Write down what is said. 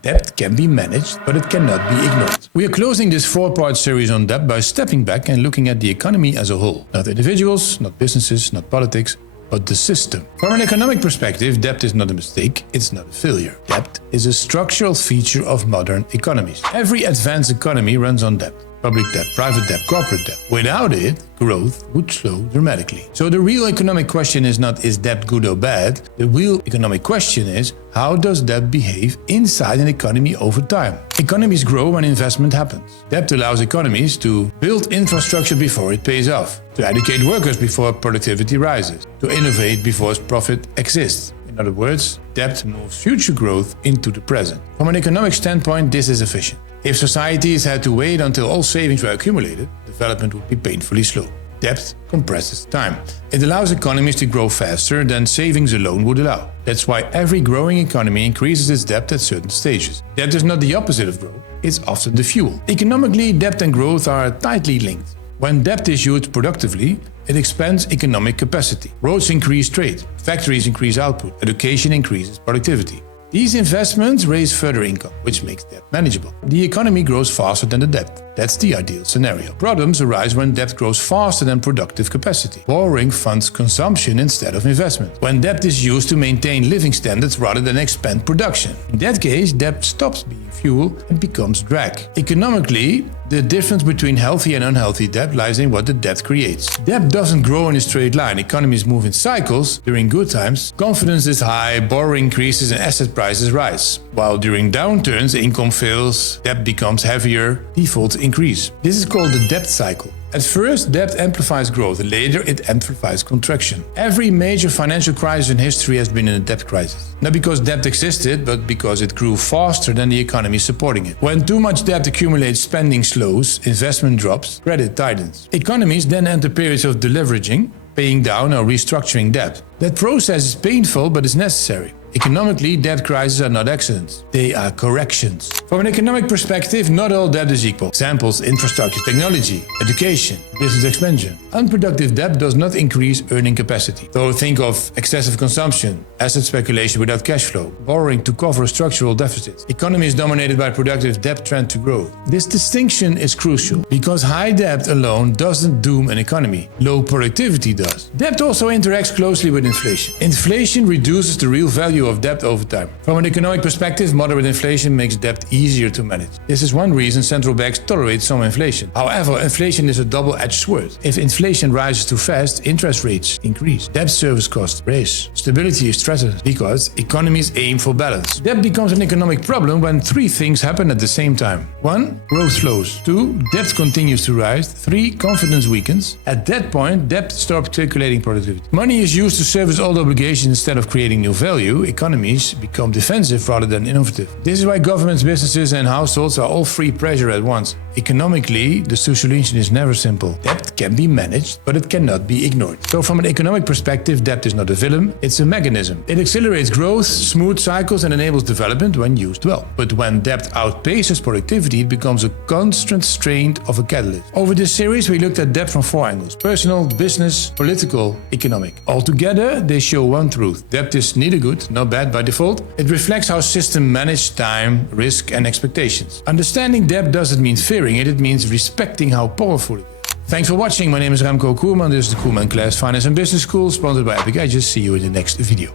Debt can be managed, but it cannot be ignored. We are closing this 4-part series on debt by stepping back and looking at the economy as a whole. Not individuals, not businesses, not politics, but the system. From an economic perspective, debt is not a mistake, it's not a failure. Debt is a structural feature of modern economies. Every advanced economy runs on debt. Public debt, private debt, corporate debt. Without it, growth would slow dramatically. So the real economic question is not, is debt good or bad? The real economic question is, how does debt behave inside an economy over time? Economies grow when investment happens. Debt allows economies to build infrastructure before it pays off, to educate workers before productivity rises, to innovate before profit exists. In other words, debt moves future growth into the present. From an economic standpoint, this is efficient. If societies had to wait until all savings were accumulated, development would be painfully slow. Debt compresses time. It allows economies to grow faster than savings alone would allow. That's why every growing economy increases its debt at certain stages. Debt is not the opposite of growth, it's often the fuel. Economically, debt and growth are tightly linked. When debt is used productively, it expands economic capacity. Roads increase trade, factories increase output, education increases productivity. These investments raise further income, which makes debt manageable. The economy grows faster than the debt. That's the ideal scenario. Problems arise when debt grows faster than productive capacity. Borrowing funds consumption instead of investment. When debt is used to maintain living standards rather than expand production. In that case, debt stops being fuel and becomes drag. Economically, the difference between healthy and unhealthy debt lies in what the debt creates. Debt doesn't grow in a straight line. Economies move in cycles. During good times, confidence is high, borrowing increases and asset prices rise. While during downturns, income fails, debt becomes heavier, defaults increase. This is called the debt cycle. At first, debt amplifies growth. Later, it amplifies contraction. Every major financial crisis in history has been in a debt crisis. Not because debt existed, but because it grew faster than the economy supporting it. When too much debt accumulates, spending slows, investment drops, credit tightens. Economies then enter periods of deleveraging, paying down or restructuring debt. That process is painful, but is necessary. Economically, debt crises are not accidents. They are corrections. From an economic perspective, not all debt is equal. Examples: infrastructure, technology, education, business expansion. Unproductive debt does not increase earning capacity. So think of excessive consumption, asset speculation without cash flow, borrowing to cover structural deficits. Economies dominated by productive debt trend to growth. This distinction is crucial because high debt alone doesn't doom an economy. Low productivity does. Debt also interacts closely with inflation. Inflation reduces the real value of debt over time. From an economic perspective, moderate inflation makes debt easier to manage. This is one reason central banks tolerate some inflation. However, inflation is a double-edged sword. If inflation rises too fast, interest rates increase. Debt service costs raise. Stability is threatened because economies aim for balance. Debt becomes an economic problem when 3 things happen at the same time. 1. Growth slows. 2. Debt continues to rise. 3. Confidence weakens. At that point, debt stops circulating productivity. Money is used to service old obligations instead of creating new value. Economies become defensive rather than innovative. This is why governments, businesses and households are all free pressure at once. Economically, the solution is never simple. Debt can be managed, but it cannot be ignored. So from an economic perspective, debt is not a villain, it's a mechanism. It accelerates growth, smooths cycles and enables development when used well. But when debt outpaces productivity, it becomes a constant strain of a catalyst. Over this series, we looked at debt from 4 angles: personal, business, political, economic. Altogether, they show one truth. Debt is neither good nor bad by default. It reflects how systems manage time, risk and expectations. Understanding debt doesn't mean fearing it, it means respecting how powerful it is. Thanks for watching. My name is Remco Coerman. This is the Coerman Class Finance and Business School, sponsored by Epic Edges. See you in the next video.